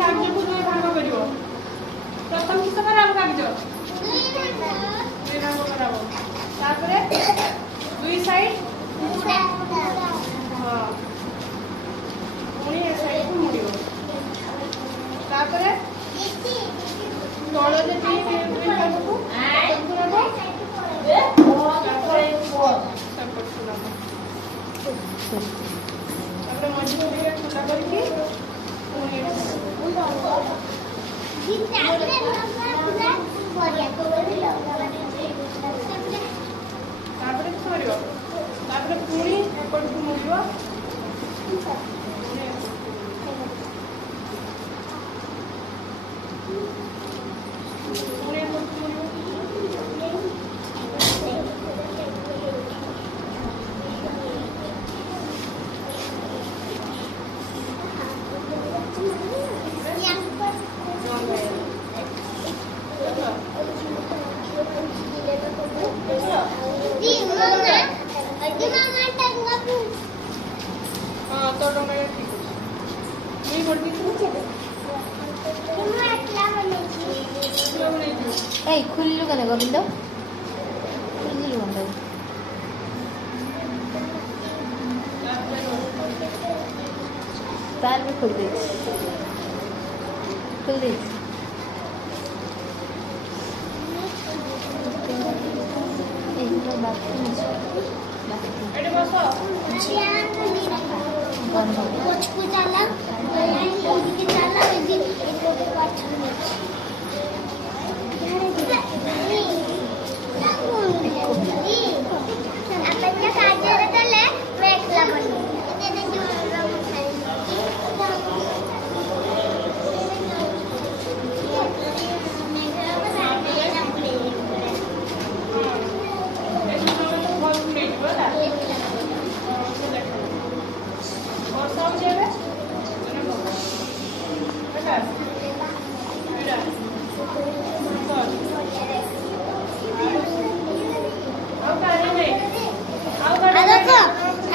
କାଗଜକୁ ଦୁଇ ଭାଗ କରିବ। ପ୍ରଥମ କିସ କରାହବ କାଗଜ? ଦୁଇ ଭାଗ କରାହବ। ତାପରେ ଦୁଇ ସାଇଡ୍ ହଁ ପୁଣି ଏ ସାଇଡକୁ ମୁଡ଼ିବ। ତାପରେ ତଳ ଯେତିକି ଦୁଇ ଭାଗକୁ ସେପଟକୁ ନବ। ସେପଟକୁ ନବ। ତାପରେ ମଝିରେ ଟିକେ ଖୋଲା କରିକି ପୁଣି ତାପରେ କିସ କରିବ? ତାପରେ ପୁଣି ଏପଟକୁ ମୁଡ଼ିବ। ପୁଣି ଏପଟକୁ ମୁଡ଼ିବ। हाँ तो डोंगा ठीक है नहीं बोलती तू ए खुल्लु कने गोविंद खुल्लु बंद तार भी खुल दे एक तो बाथरूम एटे बसो बंद हो कोचकू चाला एदिके चाला एदि एको के पाछन अपने काजर तले बैठला बनी एते जो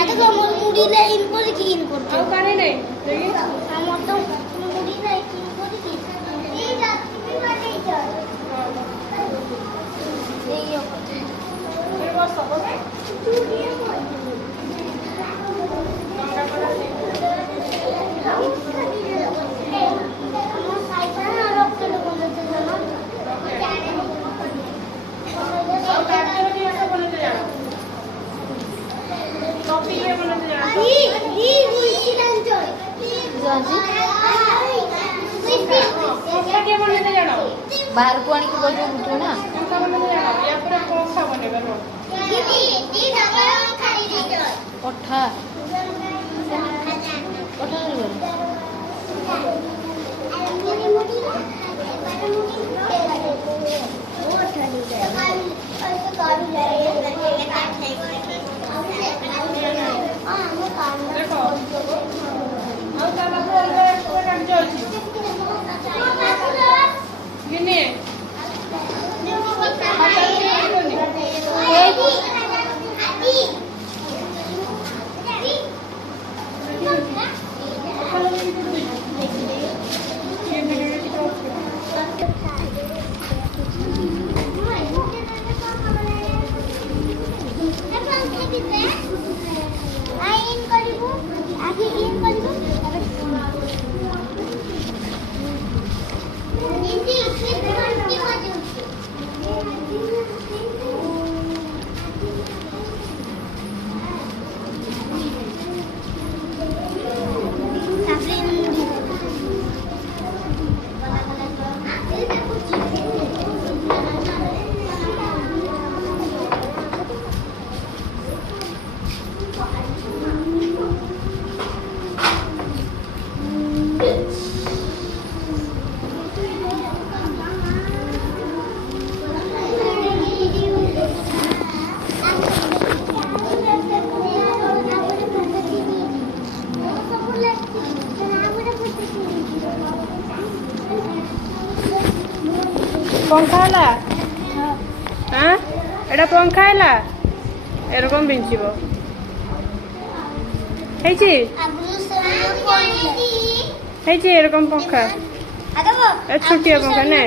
adako मुड़ी ले इनको लिखी इनको आओ काने नहीं देखिए हम तो मुड़ी ले इनको लिखी ये जाती भी बात नहीं चल ये मेरे पास सब है डोंगा बना दे हम साइकिल ना रोक के बोलते थे ना आओ कागज में ऐसा बोलते जाओ कॉपी ये बोलते जाओ कॉपी के बोलते जाओ बाहर को आने के बोल उठो ना ऐसा बोलते जाओ या पूरा कौन सा बनेगा रो कोठा कोठा रे बोल देखो आओ ताला बोल दे कोई काम चलছি गिने पंखा है हाँ एटा पंखा है एरकम बिंचिब এই যে এরকম পঙ্খা, আদব ছুটিয়া পঙ্খা নে।